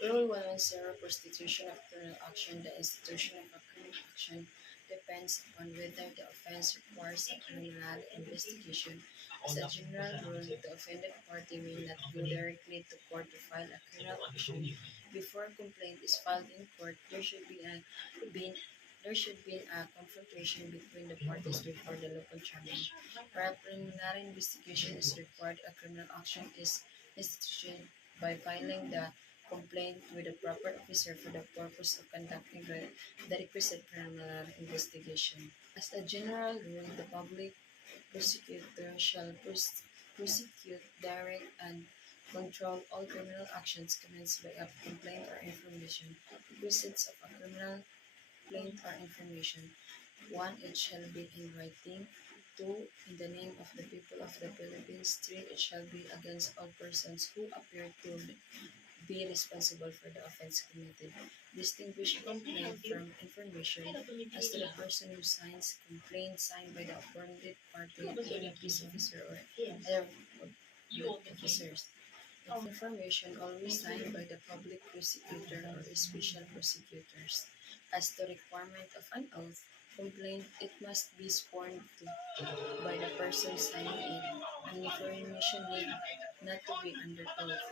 Rule 110 Prostitution of criminal action. The institution of a criminal action depends upon whether the offense requires a criminal investigation. As a general rule, the offended party may not go directly to court to file a criminal action. Before a complaint is filed in court, been there should be a confrontation between the parties before the local tribunal. Where a preliminary investigation is required, a criminal action is instituted by filing the complaint with the proper officer for the purpose of conducting the requisite preliminary investigation. As a general rule, the public prosecutor shall prosecute, direct, and control all criminal actions commenced by a complaint or information. Requisites of a criminal complaint or information. 1. It shall be in writing. 2. In the name of the people of the Philippines. 3. It shall be against all persons who appear to be responsible for the offense committed. Distinguish complaint from information as to the person who signs complaint signed by the offended party or the peace officer or other officers. Information always signed by the public prosecutor or special prosecutors. As to requirement of an oath, complaint, it must be sworn to by the person signing it, and information need not to be under oath.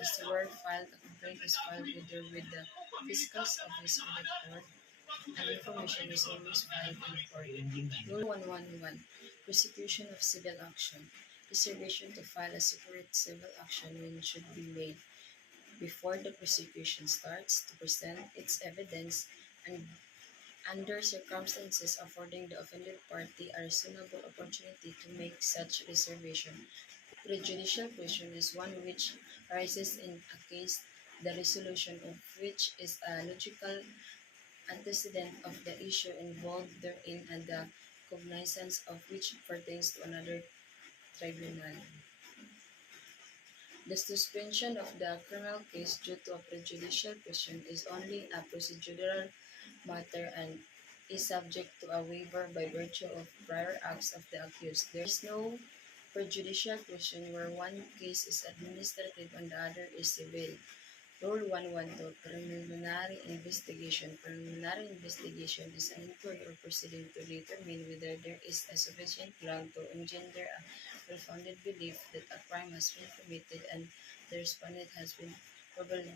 As the word filed, a complaint is filed either with the fiscal's office or the court, and information is always filed in court. Rule 111. Prosecution of civil action. Reservation to file a separate civil action when should be made before the prosecution starts to present its evidence and under circumstances affording the offended party a reasonable opportunity to make such reservation. Prejudicial question is one which arises in a case the resolution of which is a logical antecedent of the issue involved therein and the cognizance of which pertains to another tribunal. The suspension of the criminal case due to a prejudicial question is only a procedural matter and is subject to a waiver by virtue of prior acts of the accused. There is no prejudicial question where one case is administrative and the other is civil. Rule 112, Preliminary Investigation. Preliminary investigation is an inquiry or proceeding to determine whether there is a sufficient ground to engender a well-founded belief that a crime has been committed and the respondent has been probably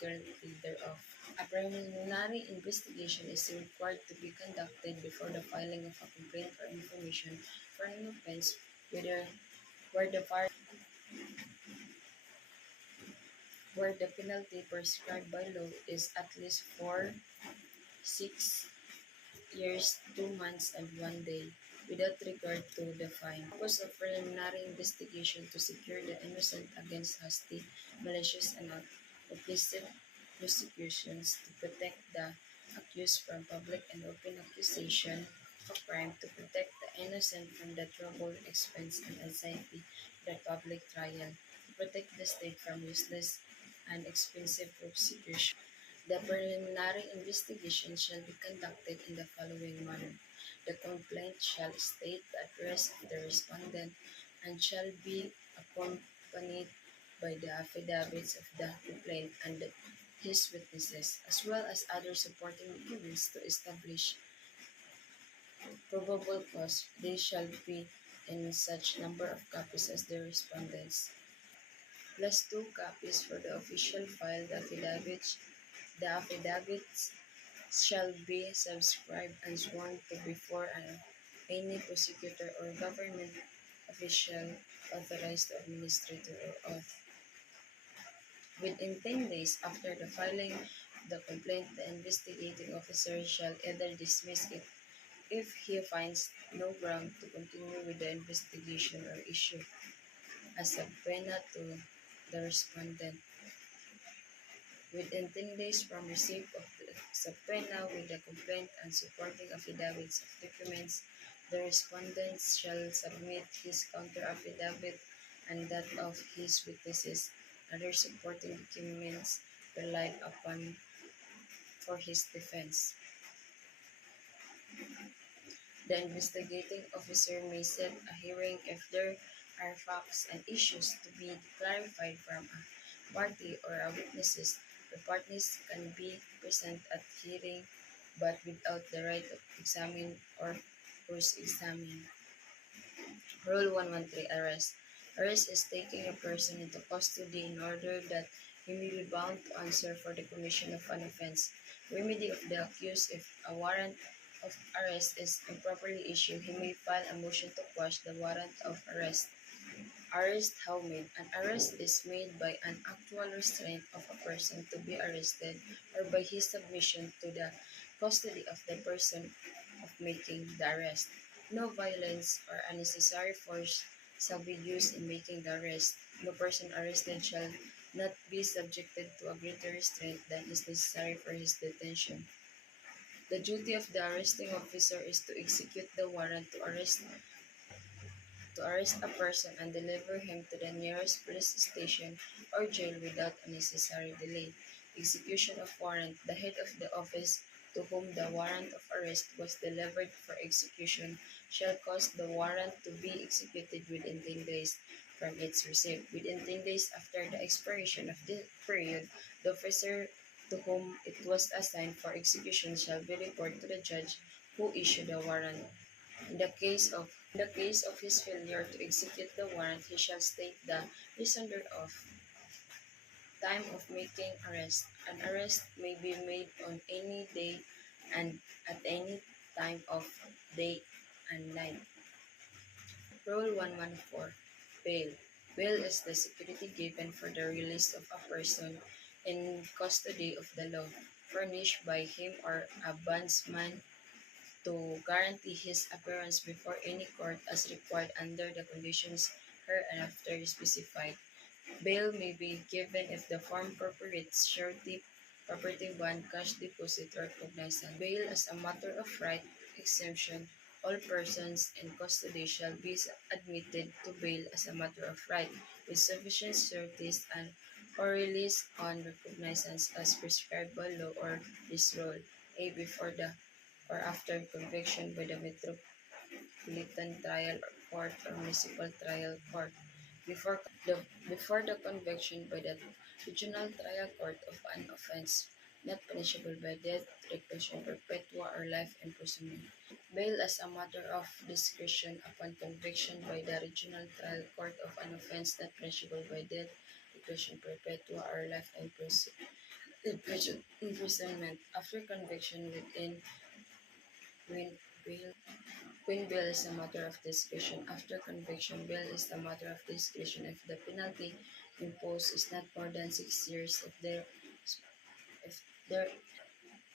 guilty thereof. A preliminary investigation is required to be conducted before the filing of a complaint or information for an offense, where the where the penalty prescribed by law is at least 6 years, 2 months, and 1 day, without regard to the fine. The purpose of preliminary investigation to secure the innocent against hasty, malicious, and implicit prosecutions, to protect the accused from public and open accusation of crime, to protect the innocent from the trouble, expense, and anxiety of the public trial, to protect the state from useless and expensive prosecution. The preliminary investigation shall be conducted in the following manner. The complaint shall state the address of the respondent and shall be accompanied by the affidavits of the complainant and his witnesses, as well as other supporting documents to establish probable cause. They shall be in such number of copies as the respondents, plus 2 copies for the official file. The affidavits shall be subscribed and sworn to before any prosecutor or government official authorized to administer the oath. Within 10 days after the filing of the complaint, the investigating officer shall either dismiss it if he finds no ground to continue with the investigation or issue a subpoena to the respondent. Within 10 days from receipt of the subpoena with the complaint and supporting affidavits of documents, the respondent shall submit his counter-affidavit and that of his witnesses, other supporting documents relied upon for his defense. The investigating officer may set a hearing if there are facts and issues to be clarified from a party or a witnesses The parties can be present at hearing but without the right of examine or cross-examine. Rule 113. Arrest. Arrest is taking a person into custody in order that he may be bound to answer for the commission of an offense. Remedy of the accused: if a warrant of arrest is improperly issued, he may file a motion to quash the warrant of arrest. Arrest how made. An arrest is made by an actual restraint of a person to be arrested or by his submission to the custody of the person of making the arrest. No violence or unnecessary force shall be used in making the arrest. No person arrested shall not be subjected to a greater restraint than is necessary for his detention. The duty of the arresting officer is to execute the warrant to arrest a person and deliver him to the nearest police station or jail without unnecessary delay. Execution of warrant. The head of the office to whom the warrant of arrest was delivered for execution shall cause the warrant to be executed within 10 days from its receipt. Within 10 days after the expiration of the period, the officer to whom it was assigned for execution shall be reported to the judge who issued the warrant. In the case of his failure to execute the warrant, he shall state the reason thereof. Time of making arrest. An arrest may be made on any day and at any time of day and night. Rule 114. Bail. Bail is the security given for the release of a person in custody of the law, furnished by him or a bondsman to guarantee his appearance before any court as required under the conditions hereinafter specified. Bail may be given if the form incorporates surety, property bond, cash deposit, or cognizance. Bail as a matter of right exemption. All persons in custody shall be admitted to bail as a matter of right, with sufficient sureties and or release on recognizance as prescribed by law or this rule. A. Before the or after conviction by the Metropolitan Trial Court or Municipal Trial Court. Before before the conviction by the Regional Trial Court of an offense not punishable by death, reclusion perpetua, or life imprisonment. Bail as a matter of discretion upon conviction by the Regional Trial Court of an offense not punishable by death, reclusion perpetua, or life imprisonment. After conviction within when bail when bail is a matter of discretion. After conviction, bail is a matter of discretion if the penalty imposed is not more than 6 years. If there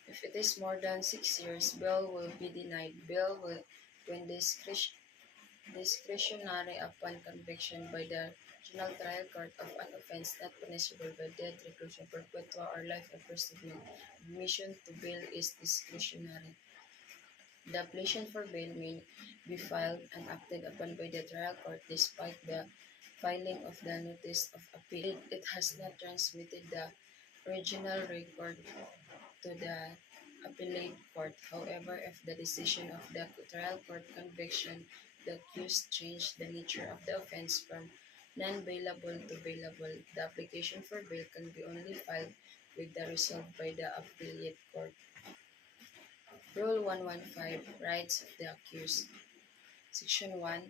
if it is more than 6 years, bail will be denied. Bail will when discretionary upon conviction by the Regional Trial Court of an offense not punishable by death, reclusion perpetua, or life imprisonment. Admission to bail is discretionary. The application for bail may be filed and acted upon by the trial court despite the filing of the notice of appeal. It has not transmitted the original record to the appellate court. However, if the decision of the trial court conviction the accused changed the nature of the offense from non-bailable to bailable, the application for bail can be only filed with the result by the appellate court. Rule 115. Rights of the accused. Section 1.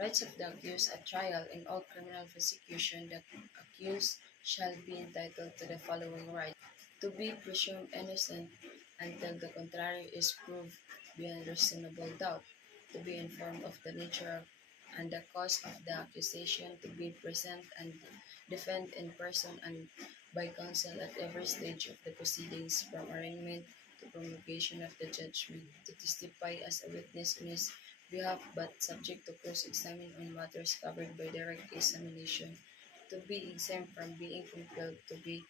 Rights of the accused at trial. In all criminal prosecution, the accused shall be entitled to the following rights: to be presumed innocent until the contrary is proved beyond reasonable doubt, to be informed of the nature and the cause of the accusation, to be present and defend in person and by counsel at every stage of the proceedings, from arraignment to promulgation of the judgment, to testify as a witness on his behalf but subject to cross-examine on matters covered by direct examination, to be exempt from being compelled to be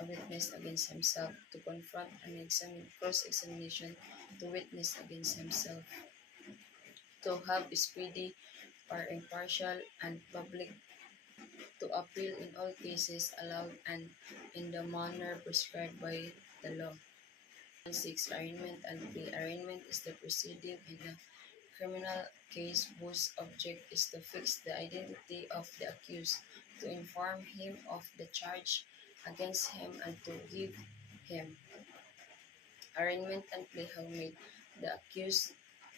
a witness against himself, to confront and cross-examination, to witness against himself, to have speedy or impartial and public, to appeal in all cases allowed and in the manner prescribed by the law. 6. Arraignment and plea. Arraignment is the proceeding in a criminal case whose object is to fix the identity of the accused, to inform him of the charge against him and to give him arraignment and plea have made. The accused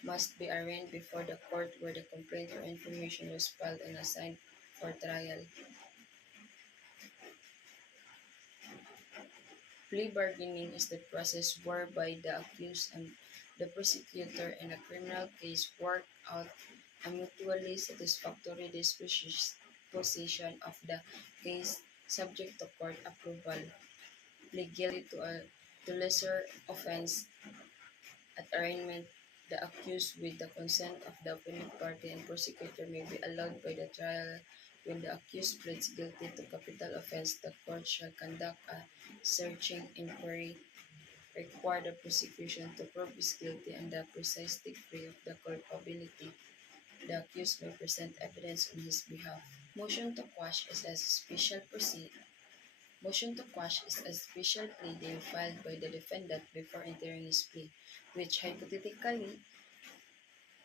must be arraigned before the court where the complaint or information was filed and assigned for trial. Plea bargaining is the process whereby the accused and the prosecutor in a criminal case work out a mutually satisfactory disposition of the case subject to court approval. Plead guilty to lesser offense at arraignment. The accused, with the consent of the opponent party and prosecutor, may be allowed by the trial. When the accused pleads guilty to capital offense, the court shall conduct a searching inquiry, require the prosecution to prove his guilty and the precise degree of the culpability. The accused may present evidence on his behalf. Motion to quash is a special proceed. Motion to quash is a special pleading filed by the defendant before entering his plea, which hypothetically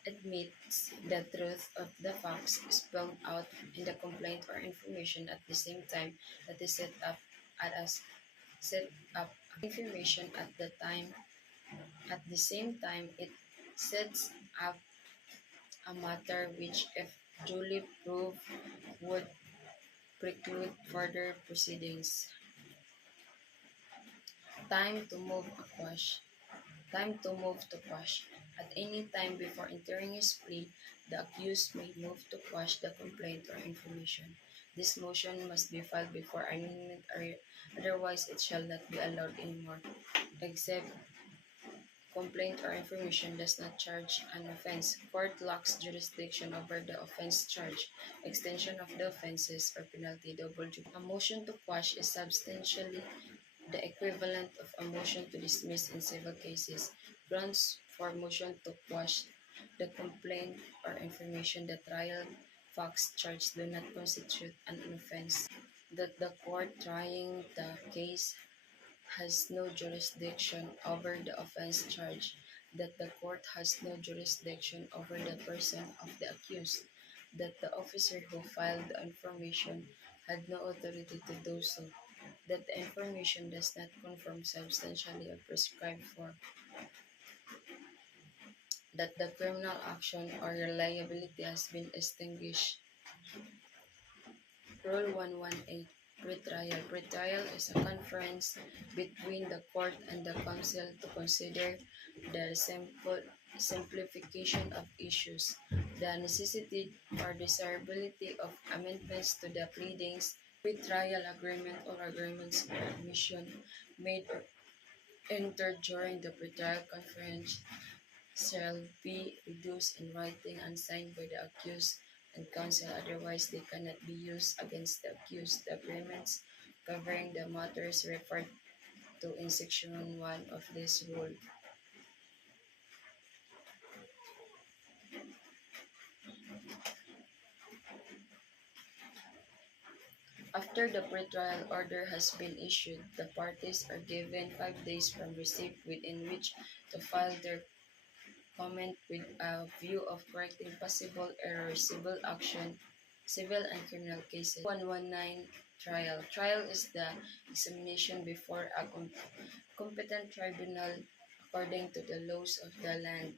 admits the truth of the facts spelled out in the complaint or information at the same time that is set up information at the same time it sets up a matter which, if duly proved, would preclude further proceedings. Time to move a quash. Time to move to quash. At any time before entering his plea, the accused may move to quash the complaint or information. This motion must be filed before arraignment, or otherwise it shall not be allowed anymore, except complaint or information does not charge an offense. Court lacks jurisdiction over the offense charge, extension of the offenses, or penalty. Double jeopardy. A motion to quash is substantially the equivalent of a motion to dismiss in civil cases. Grounds for motion to quash the complaint or information, the trial facts charged do not constitute an offense. That the court trying the case has no jurisdiction over the offense charge. That the court has no jurisdiction over the person of the accused. That the officer who filed the information had no authority to do so, that the information does not conform substantially or prescribed for, that the criminal action or liability has been extinguished. Rule 118. Pretrial. Pretrial is a conference between the court and the counsel to consider the simplification of issues, the necessity or desirability of amendments to the pleadings, pretrial agreement or agreements or admission made or entered during the pretrial conference shall be reduced in writing and signed by the accused and counsel, otherwise they cannot be used against the accused. The agreements covering the matters referred to in section 1 of this rule. After the pretrial order has been issued, the parties are given 5 days from receipt within which to file their comment with a view of correcting possible errors, civil and criminal cases. 119. Trial. Trial is the examination before a competent tribunal according to the laws of the land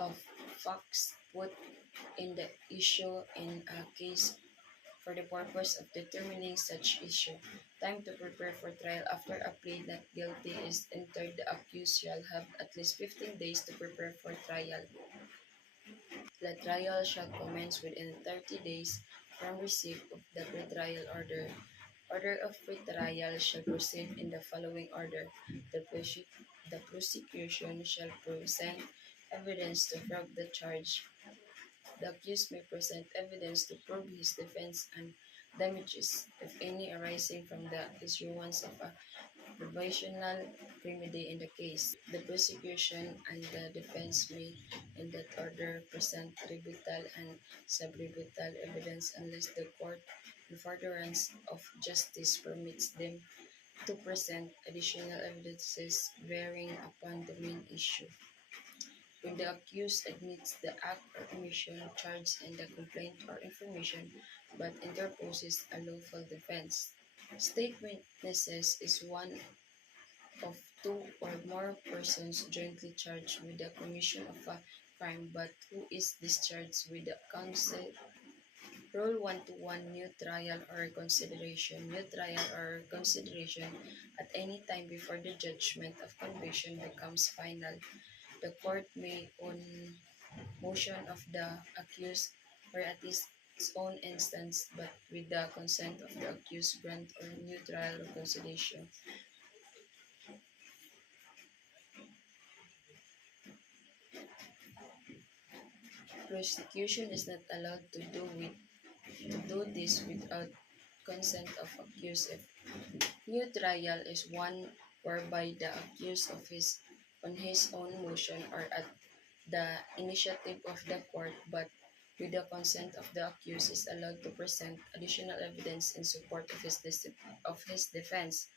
of facts put in the issue in a case for the purpose of determining such issue. Time to prepare for trial. After a plea not guilty is entered, the accused shall have at least 15 days to prepare for trial. The trial shall commence within 30 days from receipt of the pretrial order. Order of pretrial shall proceed in the following order. The prosecution shall present evidence to prove the charge. The accused may present evidence to prove his defense and damages, if any, arising from the issuance of a provisional remedy in the case. The prosecution and the defense may, in that order, present rebuttal and sub-rebuttal evidence unless the court, in furtherance of justice, permits them to present additional evidences bearing upon the main issue. When the accused admits the act or omission charged in the complaint or information, but interposes a lawful defense, State witnesses is one of two or more persons jointly charged with the commission of a crime but who is discharged with the counsel. Rule 121 New trial or consideration. New trial or consideration at any time before the judgment of conviction becomes final. The court may, on motion of the accused or at his own instance, but with the consent of the accused, grant or new trial or consideration. Prosecution is not allowed to do this without consent of accused. If new trial is one whereby the accused of his on his own motion or at the initiative of the court, but with the consent of the accused, is allowed to present additional evidence in support of his defense.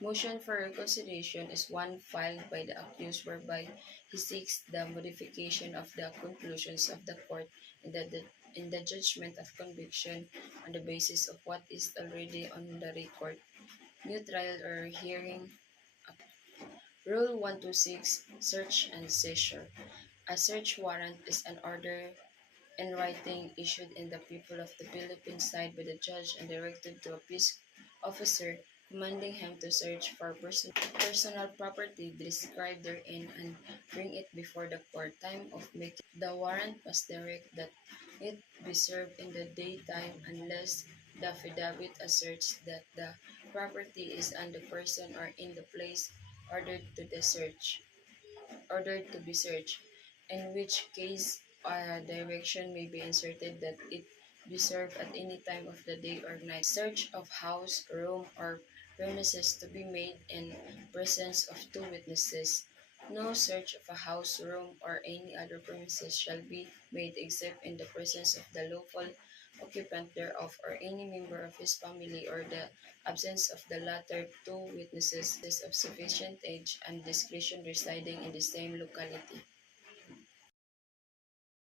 Motion for reconsideration is one filed by the accused whereby he seeks the modification of the conclusions of the court in the judgment of conviction on the basis of what is already on the record. New trial or hearing. Rule 126 Search and Seizure. A search warrant is an order in writing issued in the people of the Philippines side by the judge and directed to a peace officer commanding him to search for personal property described therein and bring it before the court. Time of making the warrant must direct that it be served in the daytime unless the affidavit asserts that the property is on the person or in the place ordered to the search ordered to be searched, in which case a direction may be inserted that it be served at any time of the day or night. Search of house, room, or premises to be made in presence of two witnesses. No search of a house, room, or any other premises shall be made except in the presence of the lawful occupant thereof or any member of his family or the absence of the latter two witnesses of sufficient age and discretion residing in the same locality.